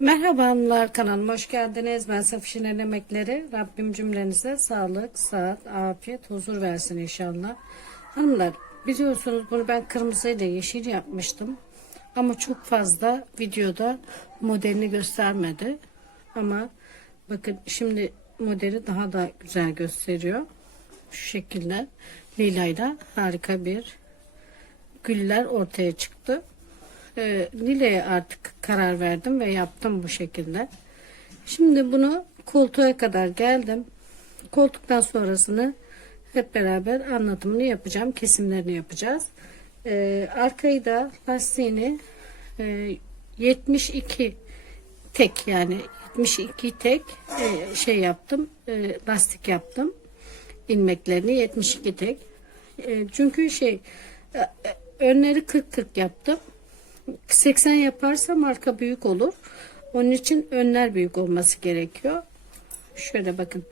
Merhaba hanımlar kanalıma hoş geldiniz. Ben Safişin Emekleri. Rabbim cümlenize sağlık, sıhhat, afiyet, huzur versin inşallah. Hanımlar biliyorsunuz bunu ben kırmızı ile yeşil yapmıştım. Ama çok fazla videoda modelini göstermedi. Ama bakın şimdi modeli daha da güzel gösteriyor. Şu şekilde lilayla harika bir güller ortaya çıktı. Ee, Nile'ye artık karar verdim ve yaptım bu şekilde. Şimdi bunu koltuğa kadar geldim. Koltuktan sonrasını hep beraber anlatımını yapacağım. Kesimlerini yapacağız. Ee, arkayı da lastiğini e, 72 tek yani 72 tek e, şey yaptım. e, lastik yaptım. ilmeklerini 72 tek. E, çünkü şey e, e, önleri 40-40 yaptım. 80 yaparsam arka büyük olur. Onun için önler büyük olması gerekiyor. Şöyle bakın.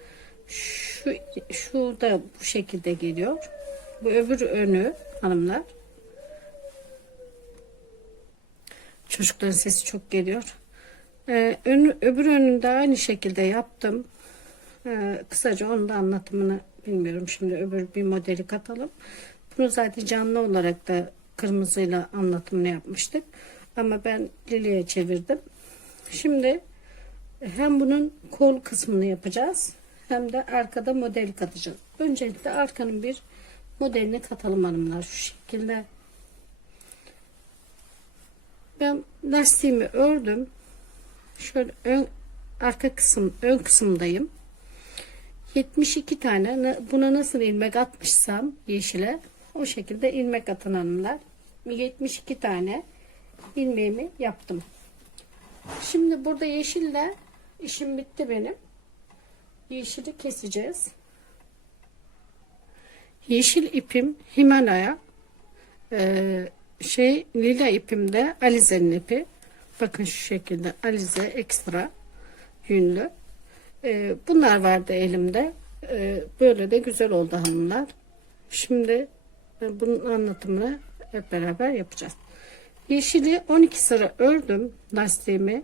Şu şurada bu şekilde geliyor. Bu öbür önü hanımlar. Çocukların sesi çok geliyor. Ee, önü, öbür önünde aynı şekilde yaptım. Ee, kısaca onun da anlatımını bilmiyorum. Şimdi öbür bir modeli katalım. Bunu zaten canlı olarak da kırmızıyla anlatımını yapmıştık. Ama ben liliye çevirdim. Şimdi hem bunun kol kısmını yapacağız hem de arkada model katacağız. Öncelikle arkanın bir modelini katalım hanımlar şu şekilde. Ben lastiğimi ördüm. Şöyle ön, arka kısım ön kısımdayım. 72 tane buna nasıl ilmek atmışsam yeşile o şekilde ilmek atan hanımlar. 72 tane ilmeğimi yaptım. Şimdi burada yeşille işim bitti benim. Yeşili keseceğiz. Yeşil ipim Himalaya. Ee, şey lila ipim de Alize'nin ipi. Bakın şu şekilde Alize ekstra yünlü. Ee, bunlar vardı elimde. Ee, böyle de güzel oldu hanımlar. Şimdi e, bunun anlatımını hep beraber yapacağız. Yeşili 12 sıra ördüm lastiğimi.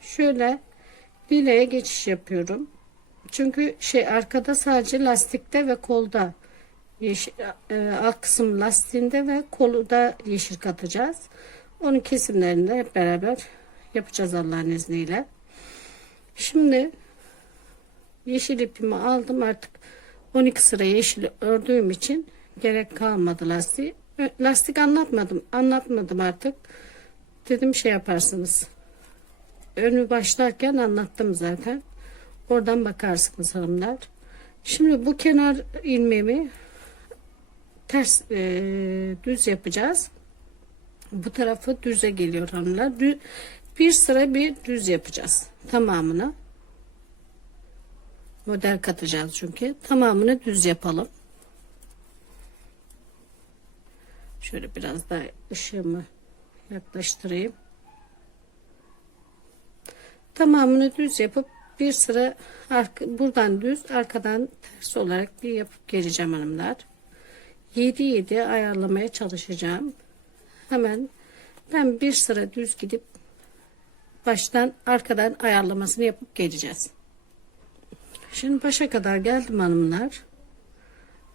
Şöyle lileye geçiş yapıyorum. Çünkü şey arkada sadece lastikte ve kolda yeşil, e, alt kısım lastiğinde ve kolu yeşil katacağız. Onun kesimlerini de hep beraber yapacağız Allah'ın izniyle. Şimdi yeşil ipimi aldım artık 12 sıra yeşil ördüğüm için gerek kalmadı lastiği. Lastik anlatmadım. Anlatmadım artık. Dedim şey yaparsınız. Önü başlarken anlattım zaten. Oradan bakarsınız hanımlar. Şimdi bu kenar ilmeğimi ters e, düz yapacağız. Bu tarafı düze geliyor hanımlar. Dü, bir sıra bir düz yapacağız. Tamamını. Model katacağız çünkü. Tamamını düz yapalım. Şöyle biraz daha ışığımı yaklaştırayım. Tamamını düz yapıp bir sıra arka, buradan düz arkadan ters olarak bir yapıp geleceğim hanımlar. 7 7 ayarlamaya çalışacağım. Hemen ben bir sıra düz gidip baştan arkadan ayarlamasını yapıp geleceğiz. Şimdi başa kadar geldim hanımlar.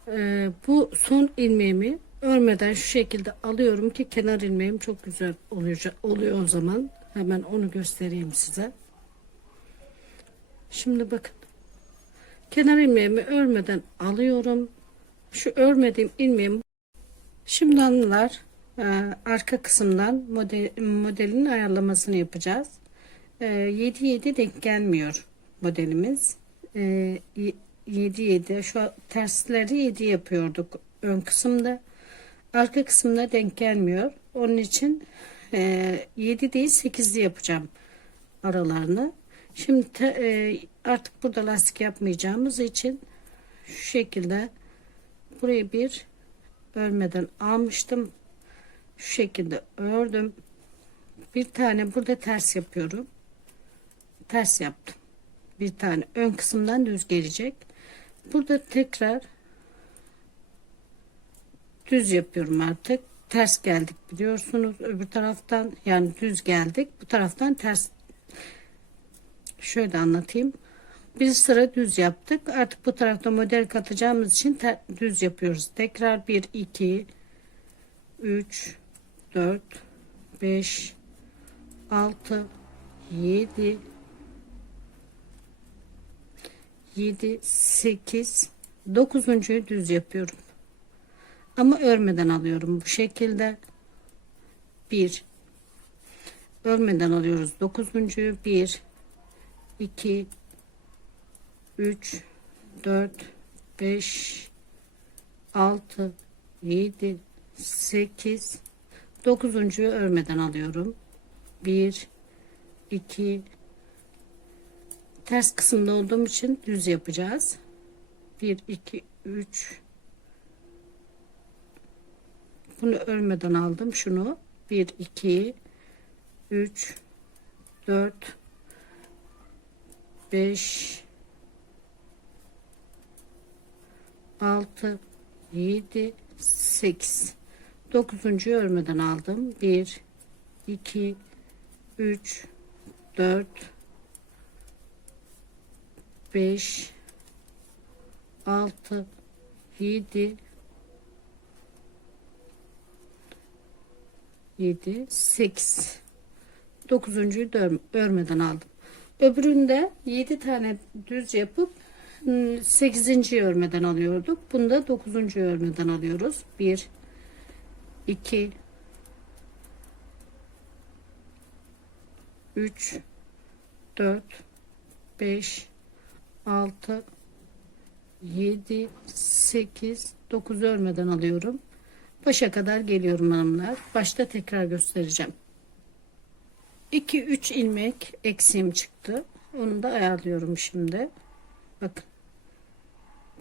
Ee, bu son ilmeğimi örmeden şu şekilde alıyorum ki kenar ilmeğim çok güzel oluyor, oluyor o zaman. Hemen onu göstereyim size. Şimdi bakın. Kenar ilmeğimi örmeden alıyorum. Şu örmediğim ilmeğim şimdi hanımlar e, arka kısımdan model, modelin ayarlamasını yapacağız. 7-7 denk gelmiyor modelimiz. 7-7 şu tersleri 7 yapıyorduk ön kısımda. Arka kısımda denk gelmiyor. Onun için e, 7 değil 8'li yapacağım aralarını. Şimdi te, e, artık burada lastik yapmayacağımız için şu şekilde burayı bir örmeden almıştım. Şu şekilde ördüm. Bir tane burada ters yapıyorum. Ters yaptım. Bir tane ön kısımdan düz gelecek. Burada tekrar düz yapıyorum artık. Ters geldik biliyorsunuz öbür taraftan yani düz geldik. Bu taraftan ters şöyle anlatayım. Bir sıra düz yaptık. Artık bu tarafta model katacağımız için düz yapıyoruz. Tekrar 1, 2, 3, 4, 5, 6, 7, 7, 8, 9. düz yapıyorum. Ama örmeden alıyorum bu şekilde. 1 örmeden alıyoruz. 9. 1 2 3 4 5 6 7 8 9. örmeden alıyorum. 1 2 ters kısımda olduğum için düz yapacağız. 1 2 3 bunu örmeden aldım. Şunu. 1 2 3 4 5 6 7 8 9. örmeden aldım. 1 2 3 4 5 6 7 7 8 dokuzuncuyu da örmeden aldım. Öbüründe 7 tane düz yapıp 8. örmeden alıyorduk. Bunda 9. örmeden alıyoruz. 1 2 3 4 5 6 7 8 9 örmeden alıyorum. Başa kadar geliyorum hanımlar. Başta tekrar göstereceğim. 2-3 ilmek eksiğim çıktı. Onu da ayarlıyorum şimdi. Bakın.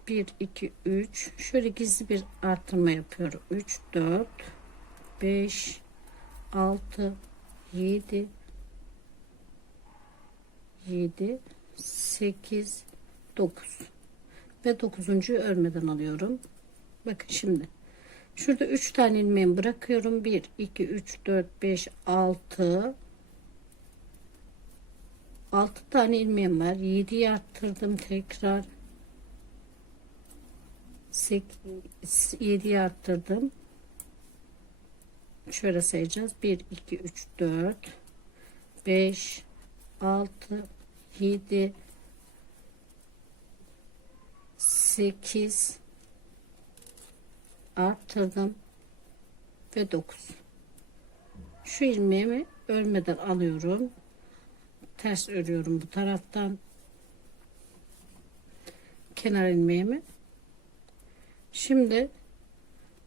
1, 2, 3. Şöyle gizli bir artırma yapıyorum. 3, 4, 5, 6, 7, 7, 8, 9 ve 9. örmeden alıyorum. Bakın şimdi. Şurada 3 tane ilmeğimi bırakıyorum. 1, 2, 3, 4, 5, 6, 6 tane ilmeğim var. 7'yi arttırdım tekrar. 7'yi arttırdım. Şöyle sayacağız. 1, 2, 3, 4, 5, 6, 7, 8, arttırdım ve 9. Şu ilmeğimi örmeden alıyorum. Ters örüyorum bu taraftan. Kenar ilmeğimi şimdi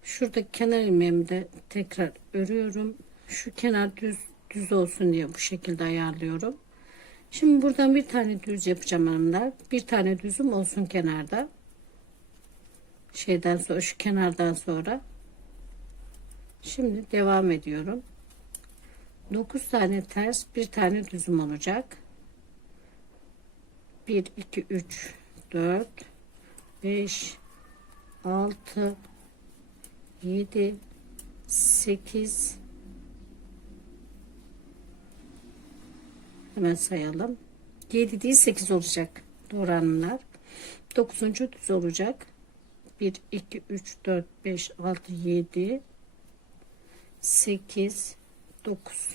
şuradaki kenar ilmeğimi de tekrar örüyorum. Şu kenar düz düz olsun diye bu şekilde ayarlıyorum. Şimdi buradan bir tane düz yapacağım hanımlar. Bir tane düzüm olsun kenarda şeyden sonra şu kenardan sonra. Şimdi devam ediyorum. 9 tane ters bir tane düzüm olacak. 1 2 3 4 5 6 7 8 hemen sayalım. 7 değil 8 olacak. Doğru hanımlar 9. düz olacak 1 2 3 4 5 6 7 8 9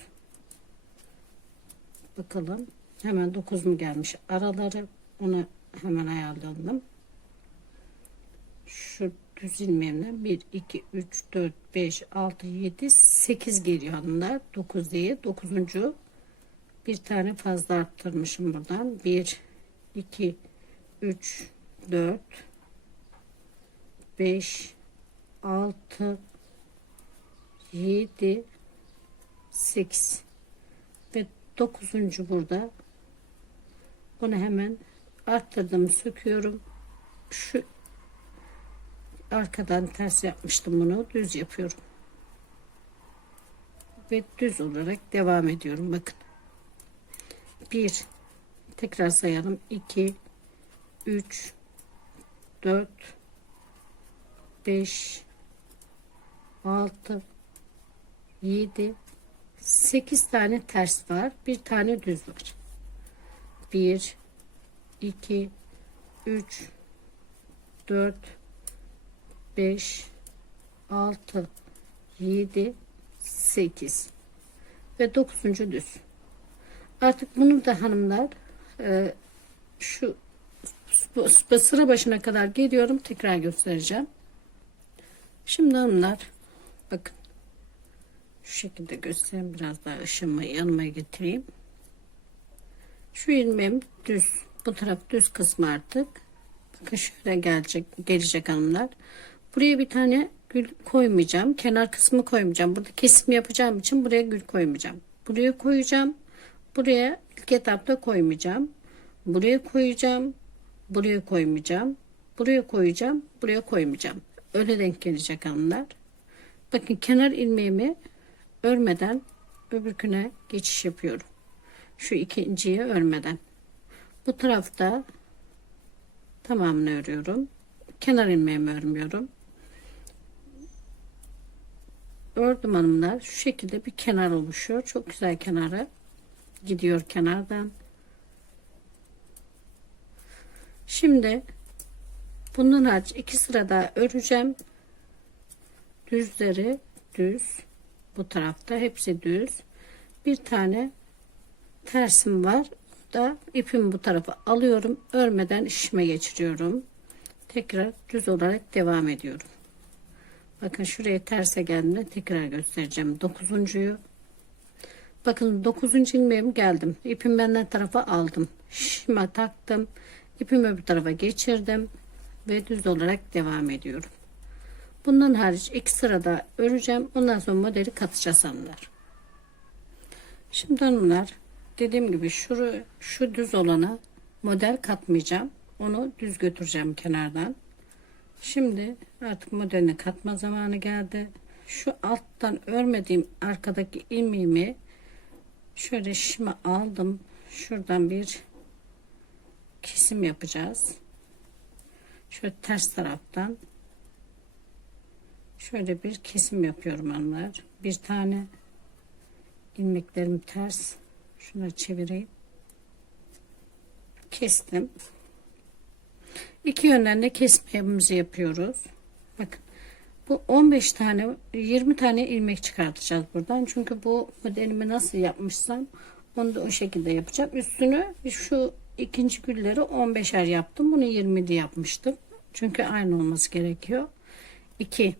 bakalım. Hemen 9 mu gelmiş araları? Onu hemen ayarladım şu düz ilmeğimden 1 2 3 4 5 6 7 8 geliyor hanımlar. 9 diye 9. bir tane fazla arttırmışım buradan. 1 2 3 4 5 6 7 8 ve 9. burada. Bunu hemen arttırdım söküyorum. Şu arkadan ters yapmıştım bunu. Düz yapıyorum. Ve düz olarak devam ediyorum. Bakın. 1 tekrar sayalım. 2 3 4 5 6 7 8 tane ters var bir tane düz var 1 2 3 4 5 6 7 8 ve 9. düz. Artık bunu da hanımlar e, şu sıra başına kadar geliyorum. Tekrar göstereceğim. Şimdi hanımlar bakın şu şekilde göstereyim. Biraz daha ışığımı yanıma getireyim. Şu ilmeğim düz. Bu taraf düz kısmı artık. Bakın şöyle gelecek, gelecek hanımlar. Buraya bir tane gül koymayacağım. Kenar kısmı koymayacağım. Burada kesim yapacağım için buraya gül koymayacağım. Buraya koyacağım. Buraya ilk etapta koymayacağım. Buraya koyacağım. Buraya koymayacağım. Buraya koyacağım. Buraya koymayacağım. Öyle denk gelecek hanımlar. Bakın kenar ilmeğimi örmeden öbürküne geçiş yapıyorum. Şu ikinciyi örmeden. Bu tarafta tamamını örüyorum. Kenar ilmeğimi örmüyorum. Ördüm hanımlar. Şu şekilde bir kenar oluşuyor. Çok güzel kenarı. Gidiyor kenardan. Şimdi bundan hariç iki sıra daha öreceğim. Düzleri düz. Bu tarafta hepsi düz. Bir tane tersim var. Da ipimi bu tarafa alıyorum. Örmeden işime geçiriyorum. Tekrar düz olarak devam ediyorum. Bakın şuraya terse geldiğinde tekrar göstereceğim. Dokuzuncuyu. Bakın dokuzuncu ilmeğim geldim. İpimi benden tarafa aldım. Şişime taktım. İpimi öbür tarafa geçirdim. Ve düz olarak devam ediyorum. Bundan hariç iki sırada öreceğim. Ondan sonra modeli katacağız hanımlar. Şimdi hanımlar dediğim gibi şu, şu düz olana model katmayacağım. Onu düz götüreceğim kenardan. Şimdi artık modelini katma zamanı geldi. Şu alttan örmediğim arkadaki ilmeğimi şöyle şişime aldım. Şuradan bir kesim yapacağız. Şöyle ters taraftan şöyle bir kesim yapıyorum hanımlar. Bir tane ilmeklerim ters. Şuna çevireyim. Kestim. İki yönden de kesmemizi yapıyoruz. Bakın bu 15 tane 20 tane ilmek çıkartacağız buradan. Çünkü bu modelimi nasıl yapmışsam onu da o şekilde yapacağım. Üstünü şu ikinci gülleri 15'er yaptım. Bunu 20'li yapmıştım. Çünkü aynı olması gerekiyor. 2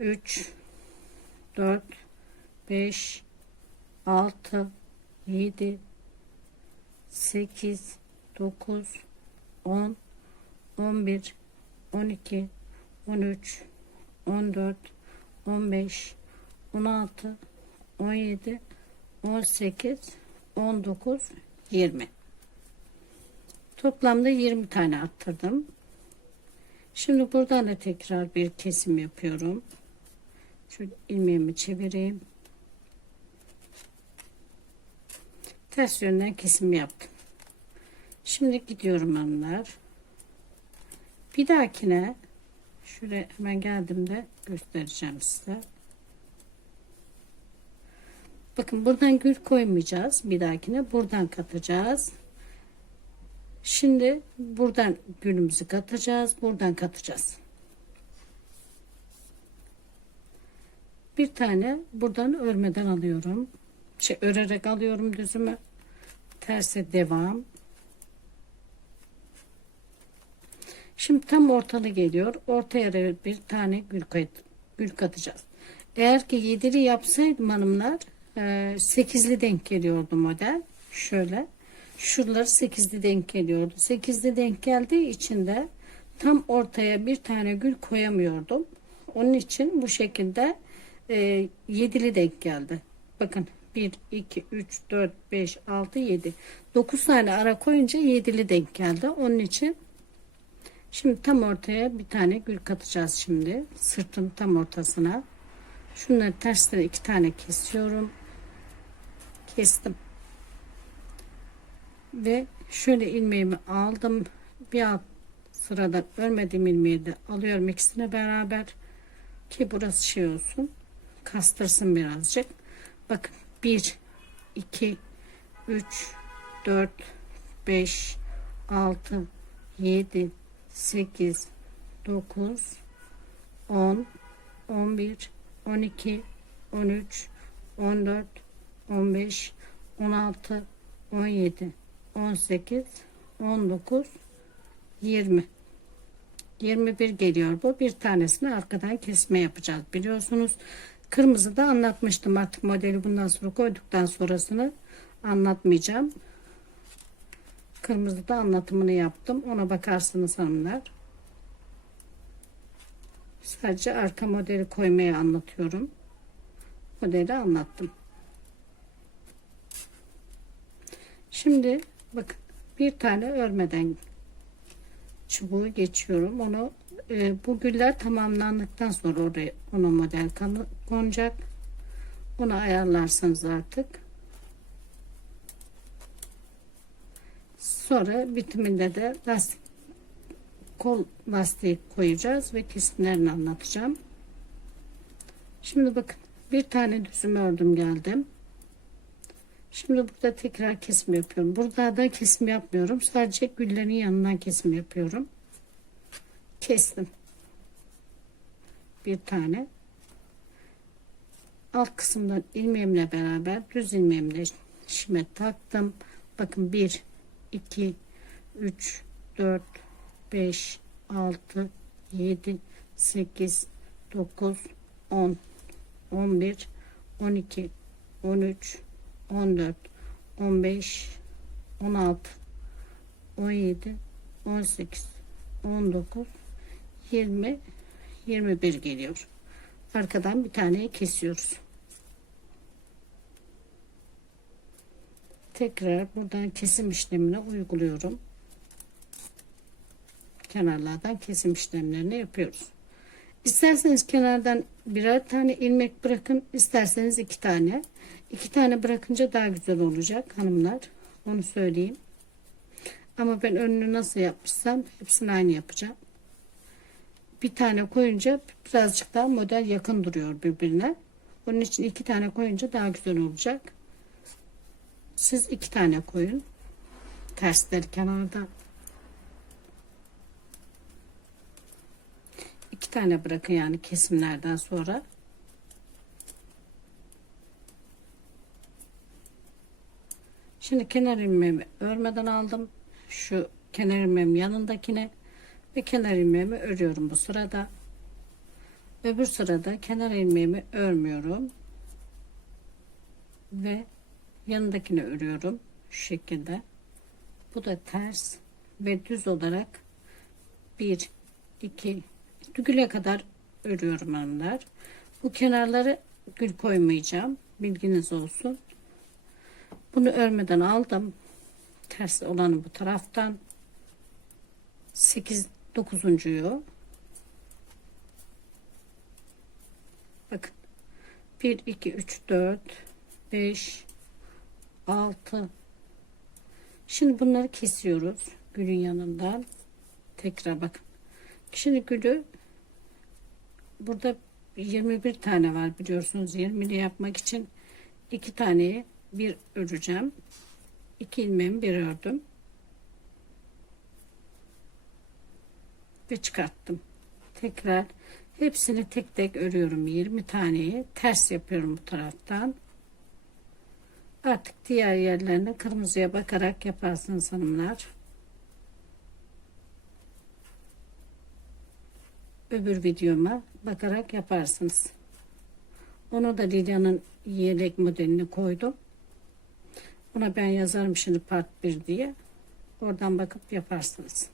3 4 5 6 7 8 9 10 11 12 13 14 15 16 17 18 19 20 toplamda 20 tane attırdım şimdi buradan da tekrar bir kesim yapıyorum şu ilmeğimi çevireyim ters yönden kesim yaptım şimdi gidiyorum hanımlar bir dahakine şöyle hemen geldiğimde göstereceğim size. Bakın buradan gül koymayacağız. Bir dahakine buradan katacağız. Şimdi buradan gülümüzü katacağız. Buradan katacağız. Bir tane buradan örmeden alıyorum. Şey örerek alıyorum düzümü. Terse devam. Şimdi tam ortalı geliyor. Ortaya bir tane gül, gül katacağız. Eğer ki yedili yapsaydım hanımlar e, sekizli denk geliyordu model. Şöyle. Şuralar sekizli denk geliyordu. Sekizli denk geldiği için de tam ortaya bir tane gül koyamıyordum. Onun için bu şekilde e, yedili denk geldi. Bakın 1, 2, 3, 4, 5, 6, 7. 9 tane ara koyunca yedili denk geldi. Onun için Şimdi tam ortaya bir tane gül katacağız şimdi. Sırtın tam ortasına. Şunları tersten iki tane kesiyorum. Kestim. Ve şöyle ilmeğimi aldım. Bir alt sırada örmediğim ilmeği de alıyorum ikisine beraber. Ki burası şey olsun. Kastırsın birazcık. Bakın 1 2 3 4 5, 6, 7, 8, 9, 10, 11, 12, 13, 14, 15, 16, 17, 18, 19, 20. 21 geliyor bu. Bir tanesini arkadan kesme yapacağız. Biliyorsunuz kırmızı da anlatmıştım artık modeli bundan sonra koyduktan sonrasını anlatmayacağım. Kırmızı da anlatımını yaptım. Ona bakarsınız hanımlar. Sadece arka modeli koymayı anlatıyorum. Modeli anlattım. Şimdi bakın bir tane örmeden çubuğu geçiyorum. Onu e, bu güller tamamlandıktan sonra oraya ona model konacak. Onu ayarlarsanız artık. Sonra bitiminde de lastik kol lastiği koyacağız ve kesimlerini anlatacağım. Şimdi bakın bir tane düzüm ördüm geldim. Şimdi burada tekrar kesim yapıyorum. Burada da kesim yapmıyorum. Sadece güllerin yanından kesim yapıyorum. Kestim. Bir tane. Alt kısımdan ilmeğimle beraber düz ilmeğimle şime taktım. Bakın 1, 2, 3, 4, 5, 6, 7, 8, 9, 10, 11, 12, 13, 14, 15, 16, 17, 18, 19, 20, 21 geliyor. Arkadan bir taneyi kesiyoruz. Tekrar buradan kesim işlemini uyguluyorum. Kenarlardan kesim işlemlerini yapıyoruz. İsterseniz kenardan birer tane ilmek bırakın, isterseniz iki tane. İki tane bırakınca daha güzel olacak hanımlar. Onu söyleyeyim. Ama ben önünü nasıl yapmışsam hepsini aynı yapacağım. Bir tane koyunca birazcık daha model yakın duruyor birbirine. Onun için iki tane koyunca daha güzel olacak. Siz iki tane koyun. Tersleri kenarda. İki tane bırakın yani kesimlerden sonra. Şimdi kenar ilmeğimi örmeden aldım. Şu kenar ilmeğim yanındakine ve kenar ilmeğimi örüyorum bu sırada. Öbür sırada kenar ilmeğimi örmüyorum. Ve yanındakini örüyorum. Şu şekilde. Bu da ters ve düz olarak 1 2 güle kadar örüyorum hanımlar. Bu kenarları gül koymayacağım. Bilginiz olsun. Bunu örmeden aldım. Ters olanı bu taraftan. 8 9.yu. Bakın. 1 2 3 4 5 6 Şimdi bunları kesiyoruz gülün yanından. Tekrar bakın. Şimdi gülü burada 21 tane var biliyorsunuz 20'li yapmak için iki taneyi bir öreceğim. İki ilmeğimi bir ördüm. Ve çıkarttım. Tekrar hepsini tek tek örüyorum. 20 taneyi ters yapıyorum bu taraftan. Artık diğer yerlerine kırmızıya bakarak yaparsınız hanımlar. Öbür videoma bakarak yaparsınız. Onu da Lilya'nın yelek modelini koydum. Ona ben yazarım şimdi part 1 diye. Oradan bakıp yaparsınız.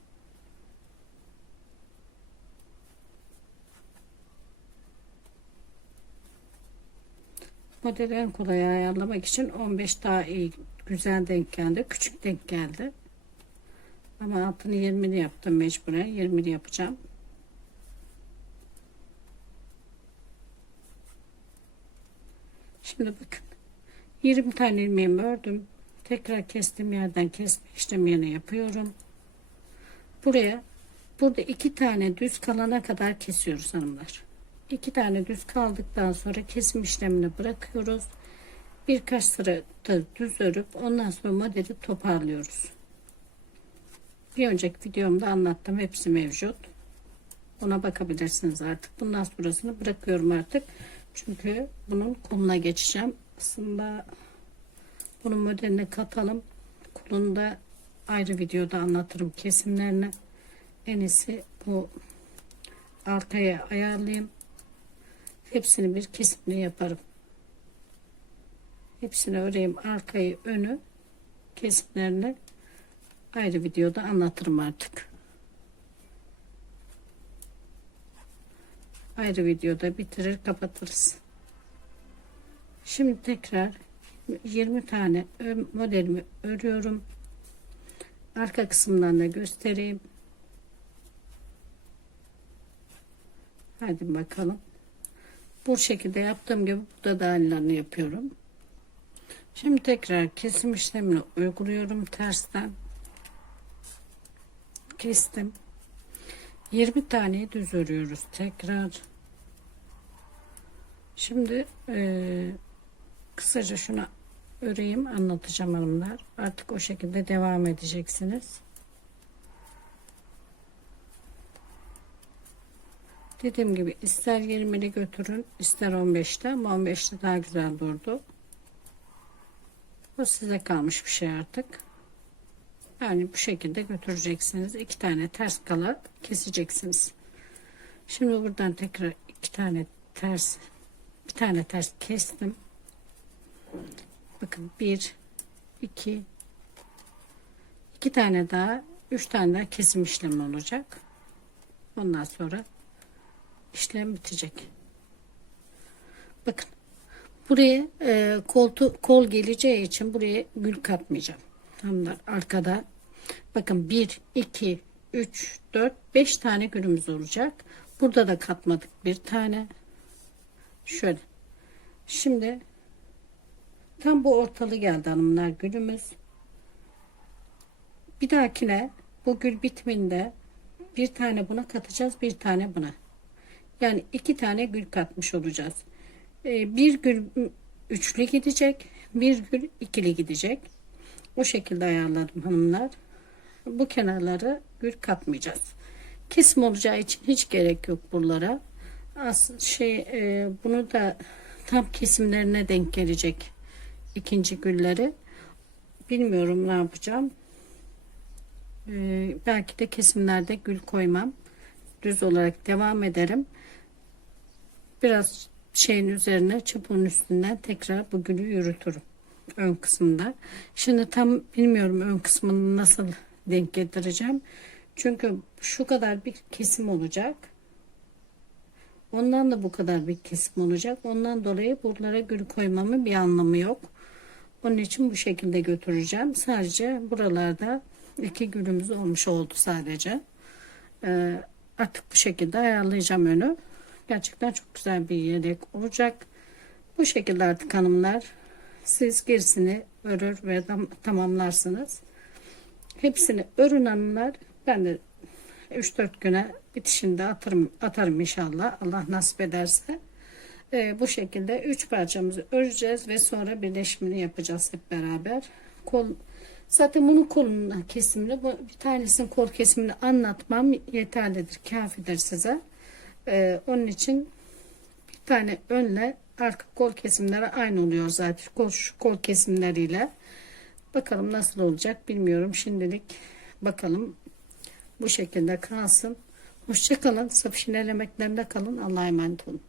Modeli en kolay ayarlamak için 15 daha iyi güzel denk geldi. Küçük denk geldi. Ama altını 20'li yaptım mecburen. 20'li yapacağım. Şimdi bakın. 20 tane ilmeğimi ördüm. Tekrar kestiğim yerden kesme işlemini yapıyorum. Buraya burada iki tane düz kalana kadar kesiyoruz hanımlar. İki tane düz kaldıktan sonra kesim işlemini bırakıyoruz. Birkaç sıra da düz örüp ondan sonra modeli toparlıyoruz. bir önceki videomda anlattım. Hepsi mevcut. Ona bakabilirsiniz artık. Bundan sonrasını bırakıyorum artık. Çünkü bunun koluna geçeceğim. Aslında bunun modelini katalım. Kolunu da ayrı videoda anlatırım kesimlerini. En iyisi bu arkaya ayarlayayım. Hepsini bir kesimli yaparım. Hepsini öreyim arkayı önü kesimlerini ayrı videoda anlatırım artık. Ayrı videoda bitirir kapatırız. Şimdi tekrar 20 tane modelimi örüyorum. Arka kısımdan da göstereyim. Hadi bakalım. Bu şekilde yaptığım gibi burada da aynılarını yapıyorum. Şimdi tekrar kesim işlemini uyguluyorum tersten. Kestim. 20 tane düz örüyoruz tekrar. Şimdi eee, kısaca şunu öreyim anlatacağım hanımlar. Artık o şekilde devam edeceksiniz. Dediğim gibi ister 20'li götürün ister 15'te ama 15'te daha güzel durdu. Bu size kalmış bir şey artık. Yani bu şekilde götüreceksiniz. iki tane ters kala keseceksiniz. Şimdi buradan tekrar iki tane ters bir tane ters kestim. Bakın bir iki iki tane daha üç tane daha kesim işlemi olacak. Ondan sonra işlem bitecek. Bakın buraya e, koltu, kol geleceği için buraya gül katmayacağım. Tamamlar arkada. Bakın 1, 2, 3, 4, 5 tane gülümüz olacak. Burada da katmadık bir tane. Şöyle. Şimdi tam bu ortalı geldi hanımlar gülümüz. Bir dahakine bu gül bitminde bir tane buna katacağız bir tane buna. Yani iki tane gül katmış olacağız. Ee, bir gül üçlü gidecek, bir gül ikili gidecek. O şekilde ayarladım hanımlar. Bu kenarları gül katmayacağız. Kesim olacağı için hiç gerek yok buralara. As şey e, bunu da tam kesimlerine denk gelecek ikinci gülleri. Bilmiyorum ne yapacağım. Ee, belki de kesimlerde gül koymam. Düz olarak devam ederim biraz şeyin üzerine çubuğun üstünden tekrar bu gülü yürütürüm ön kısımda. Şimdi tam bilmiyorum ön kısmını nasıl denk getireceğim. Çünkü şu kadar bir kesim olacak. Ondan da bu kadar bir kesim olacak. Ondan dolayı buralara gül koymamın bir anlamı yok. Onun için bu şekilde götüreceğim. Sadece buralarda iki gülümüz olmuş oldu sadece. Ee, artık bu şekilde ayarlayacağım önü. Gerçekten çok güzel bir yelek olacak. Bu şekilde artık hanımlar siz gerisini örür ve tamamlarsınız. Hepsini örün hanımlar. Ben de 3-4 güne bitişinde atarım, atarım inşallah. Allah nasip ederse. Ee, bu şekilde 3 parçamızı öreceğiz ve sonra birleşimini yapacağız hep beraber. Kol Zaten bunun kolunun kesimini, bu, bir tanesinin kol kesimini anlatmam yeterlidir, kafidir size. Ee, onun için bir tane önle arka kol kesimleri aynı oluyor zaten. Kol, şu kol kesimleriyle. Bakalım nasıl olacak bilmiyorum. Şimdilik bakalım. Bu şekilde kalsın. Hoşçakalın. Safişin elemeklerinde kalın. Allah'a emanet olun.